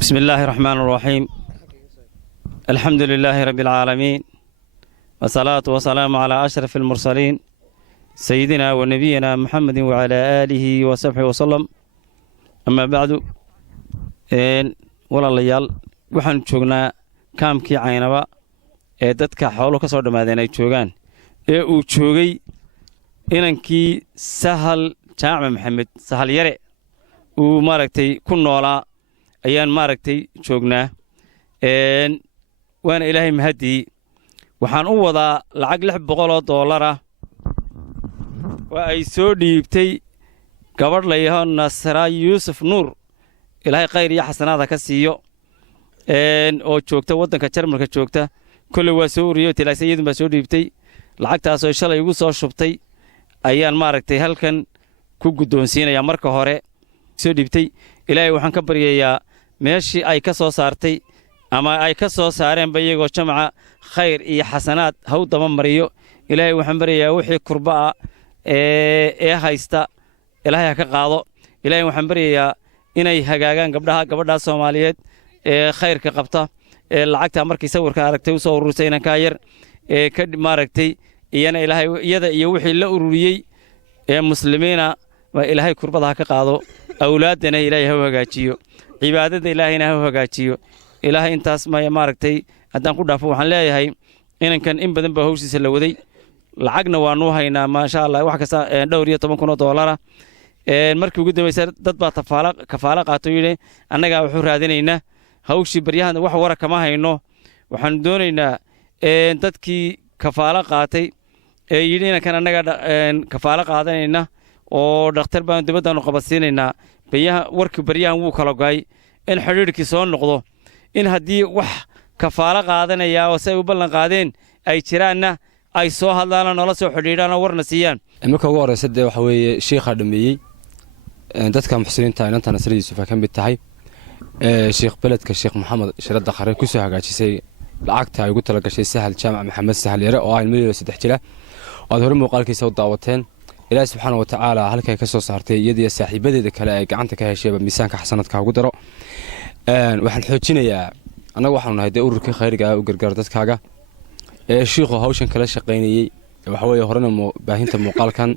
بسم الله الرحمن الرحيم الحمد لله رب العالمين والصلاة والسلام على أشرف المرسلين سيدنا ونبينا محمد وعلى آله وصحبه وسلم أما بعد ولا ليال وحن شوقنا كام كي عينبا دتك حوله كسر دمادين أي شوقان وشوقي إنكي سهل جامع محمد سهل يرى وماركتي كنا ayaan maaragtay joognaa waana ilaahay mahadii waxaan u wadaa lacag $600 ah waa ay soo dhiibtay gabadh la yiraahdo Nasra Yusuf Nuur ilaahay khayr iyo xasanaad ka siiyo oo joogta wadanka Jarmalka joogta kulli waa soo uriyay tilaasayadu ma soo dhiibtay lacagtaas oo shalay ugu soo shubtay ayaan maaragtay halkan ku guddoonsiinaya marka hore soo dhiibtay ilaahay waxaan ka baryayaa meeshii ay ka soo saartay ama ay ka soo saareen bayagoo jamca khayr iyo xasanaad haw daba mariyo ilaahay waxaan baryayaa wixii kurba ee haysta ilaahay ka qaado ilaahay waxaan baryayaa inay hagaagaan gabadha Soomaaliyeed ee khayrka qabta ee lacagta markii sawirka aragtay u soo urursayna ka yar ee ka maaragtay iyana ilaahay iyada iyo wixii la ururiyay ee muslimiina waa ilaahay kurbada ka qaado awlaadana ilaahay ha hagaajiyo cibaadada ilaahayna ha hagaajiyo ilaahay intaas ma maaragtay haddaan ku dhaafo waxaan leeyahay inankan in badan ba hawshiisa la waday lacagna waanu haynaa ma sha Allah wax kasta $12,000 markii ugu dambeysay dad baa kafaala qaato yiri annaga wuxuu raadinaynaa hawshii baryahan wax wara kama hayno waxaan doonaynaa dadkii kafaala qaatay yiri inankan annaga kafaala qaadanayna oo dhakhtar baan dibadda qabadsiinaynaa biyaha warkii baryahan wuu kala go'ay in xiriirkii soo noqdo in haddii wax kafaala qaadanaya oo say u ballan qaadeen ay jiraanna ay soo hadlaan nolol soo xiriiraan oo warna siiyaan marka ugu horeysa waxa weeye sheekha dhameeyay dadka muxsiniinta inta Nasra Yusuf ka mid tahay sheekh beledka sheekh Maxamed Shirada Khare ku soo hagaajisay lacagta ay ugu tala gashay Sahal Jaamac Maxamed Sahal yare oo ay milyan 3 jira oo hore muuqaalkiisa u daawateen إلهي سبحانه وتعالى هل كي كسو صارتي يدي ساحبة ذي كلا قعنتك هاي شيء بميسانك حسنتك هقدره وحن حوتشينا يا أنا واحد من هيدا أورك خير جا وقرقردت كاجا الشيخ هاوشن كلا شقيني وحوي هرنا باهين تمقال كان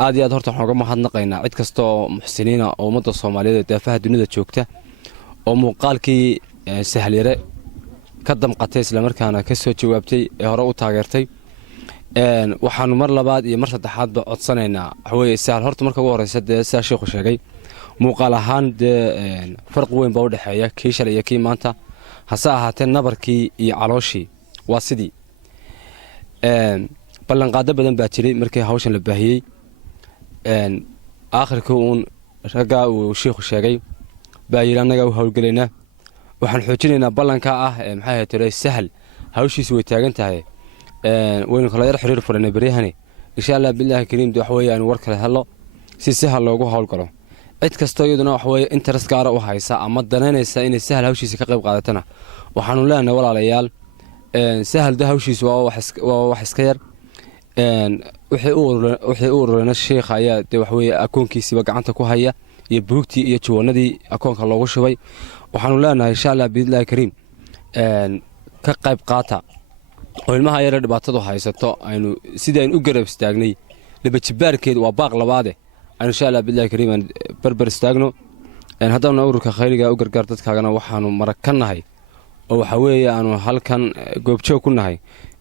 عادي أظهرت حاجة ما حد نقينا عد كستو محسنين أو مدة الصومالية دافع الدنيا تشوكته أو مقال كي سهل يرى قدم قتيس لمركانا كسو جوابتي هراء تاجرتي waxaanu mar labaad iyo mar saddexaad ba codsanaynaa waxweeye saal horta marka ugu horeysa saa sheekhu sheegay muuqaal ahaan farq weyn baa u dhaxeeya kii shalay iyo kii maanta hase ahaatee nabarkii iyo calooshii waa sidii ballanqaado badan baa jiray markii hawshan la baahiyey aakhirkii uun raggaa uu sheekhu sheegay baa yidhi annaga u howlgelaynaa waxaan xoojinaynaa ballankaa ah maxay ahayd tire sahal hawshiisu way taagan tahay وين كلا يرح حرير فرنا بريهني إن شاء الله بالله الكريم دو حوي أن ورك هلا سهل لو جوه هالقرا عد كستويدنا حوي أنت رسكارة وهاي ساعة مدنا إن السهل هوشي سكقب قادتنا وحنو لنا ولا ريال سهل ده هوشي سوا وحس كير وحيور لنا الشيخ هيا دو حوي أكون كيسي بقعنتك وهاي يبروكتي يجوا ندي أكون كلا وشوي وحنو لنا إن شاء الله بالله الكريم كقب قاطع ilmaha yar dhibaatadu haysato aynu sideen u garab istaagnay laba jibaarkeed waa baaq labaade aynu insha Allah billahi kariiman barbar istaagno haddana ururka khayriga u gargaar dadkaagana waxaanu marakanahay oo waxa weeye aanu halkan goobjoog ku nahay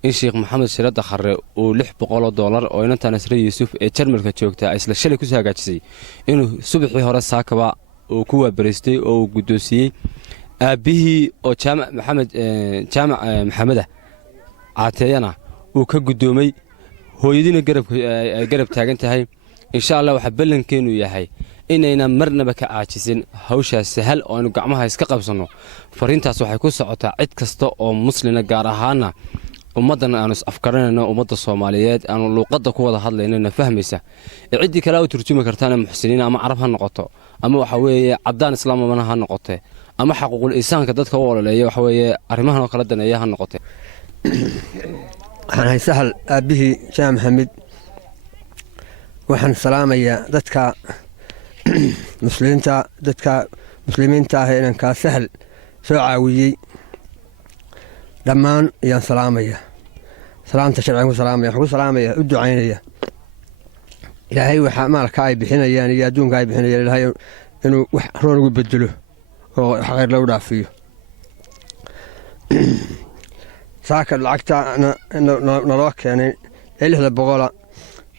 in Sheekh Maxamed Shirada Khare oo $600 oo inta Nasra Yusuf ee Jarmalka joogta isla shalay ku soo hagaajisay inuu subaxii hore saakaba oo ku waabariistay oo guddoonsiyay aabihii oo Jaamac Maxamed عاتينا وكجدومي هو يدينا قرب تاجنتهاي إن شاء الله وحبلن كانوا ياهي إننا مرنا بك عاجزين هوشة سهل أو إنه قعمها يسقط صنو فرينتا صحيح سعوتا عد كستا أو مسلنا جارهانا ومدنا أنس أفكارنا ومدة الصوماليات أنا لو قد قوة هذا لأننا فهمسه عدي كلاو ترجمة كرتانا محسنين أما عرفها النقطة أما وحوي عبدان إسلام منها النقطة ama xaquuqul insaanka dadka u ololeeya waxa weeye arrimahan oo kala daneeya ha noqotee waxaan hay sahal aabbihii jaamac maxamed waxaan salaamayaa dadka muslimiinta ah inankaa sahal soo caawiyey dhammaan ayaan salaamayaa salaamta sharcigan ku salaamaya waxaan ku salaamayaa u ducaynaya ilaahay waxa maalka ay bixinayaan iyo adduunka ay bixinayaan ilaahay inuu wax roon ugu bedelo oo khayr lagu dhaafiyo saaka lacagta naloo keenay ee 600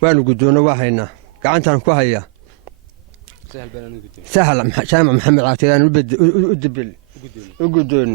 waanu guddoonno waa haynaa gacantaan ku hayaa sahal jaamac maxamed caatiyaan u guddoon